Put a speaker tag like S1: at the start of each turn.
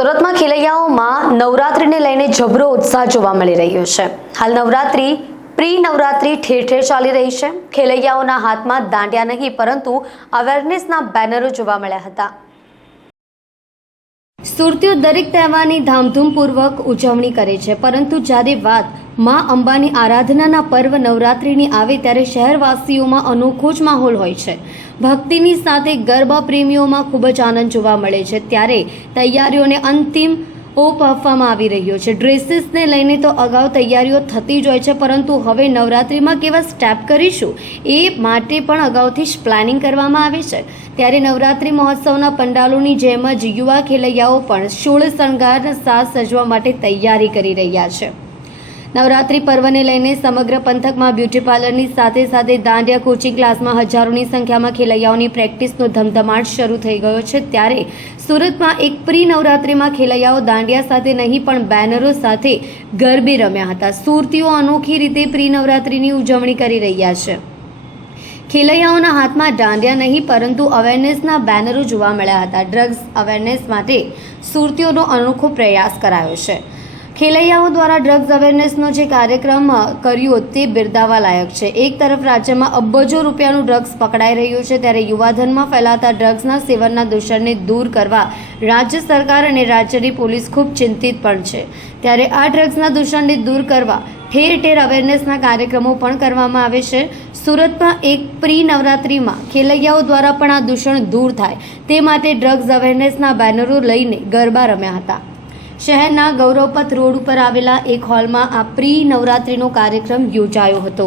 S1: સુરતમાં ખેલૈયાઓમાં નવરાત્રિને લઈને જબરો ઉત્સાહ જોવા મળી રહ્યો છે. હાલ નવરાત્રિ પ્રી નવરાત્રિ ઠેર ઠેર ચાલી રહી છે. ખેલૈયાઓના હાથમાં દાંડિયા નહીં, પરંતુ અવેરનેસના બેનરો જોવા મળ્યા હતા. સુરતીઓ દરેક તહેવારની ધામધૂમપૂર્વક ઉજવણી કરે છે, પરંતુ જ્યારે વાત માં અંબાની આરાધનાના પર્વ નવરાત્રિની આવે ત્યારે શહેરવાસીઓમાં અનોખો જ માહોલ હોય છે. ભક્તિની સાથે ગરબા પ્રેમીઓમાં ખૂબ જ આનંદ જોવા મળે છે. ત્યારે તૈયારીઓને અંતિમ ઓપ આપવામાં આવી રહ્યો છે. ડ્રેસીસને લઈને તો અગાઉ તૈયારીઓ થતી જ હોય છે, પરંતુ હવે નવરાત્રિમાં કેવા સ્ટેપ કરીશું એ માટે પણ અગાઉથી જ પ્લાનિંગ કરવામાં આવે છે. ત્યારે નવરાત્રિ મહોત્સવના પંડાલોની જેમ જ યુવા ખેલૈયાઓ પણ સોળ શણગાર સાથ સજવા માટે તૈયારી કરી રહ્યા છે. નવરાત્રિ પર્વને લઈને સમગ્ર પંથકમાં બ્યુટી પાર્લરની સાથે સાથે દાંડિયા કોચિંગ ક્લાસમાં હજારોની સંખ્યામાં ખેલૈયાઓની પ્રેક્ટિસનો ધમધમાટ શરૂ થઈ ગયો છે. ત્યારે સુરતમાં એક પ્રી નવરાત્રિમાં ખેલૈયાઓ દાંડિયા સાથે નહીં, પણ બેનરો સાથે ગરબે રમ્યા હતા. સુરતીઓ અનોખી રીતે પ્રી નવરાત્રિની ઉજવણી કરી રહ્યા છે. ખેલૈયાઓના હાથમાં દાંડિયા નહીં, પરંતુ અવેરનેસના બેનરો જોવા મળ્યા હતા. ડ્રગ્સ અવેરનેસ માટે સુરતીઓનો અનોખો પ્રયાસ કરાયો છે. ખેલૈયાઓ દ્વારા ડ્રગ્સ અવેરનેસનો જે કાર્યક્રમ કર્યો તે બિરદાવા લાયક છે. એક તરફ રાજ્યમાં અબજો રૂપિયાનું ડ્રગ્સ પકડાઈ રહ્યું છે, ત્યારે યુવાધનમાં ફેલાતા ડ્રગ્સના સેવનના દૂષણને દૂર કરવા રાજ્ય સરકાર અને રાજ્યની પોલીસ ખૂબ ચિંતિત પણ છે. ત્યારે આ ડ્રગ્સના દૂષણને દૂર કરવા ઠેર ઠેર અવેરનેસના કાર્યક્રમો પણ કરવામાં આવે છે. સુરતમાં એક પ્રી નવરાત્રિમાં ખેલૈયાઓ દ્વારા પણ આ દૂષણ દૂર થાય. તે માટે ડ્રગ્સ અવેરનેસના બેનરો લઈને ગરબા રમ્યા હતા. શહેરના ગૌરવપથ રોડ ઉપર આવેલા એક હોલમાં આ પ્રી નવરાત્રિનો કાર્યક્રમ યોજાયો હતો.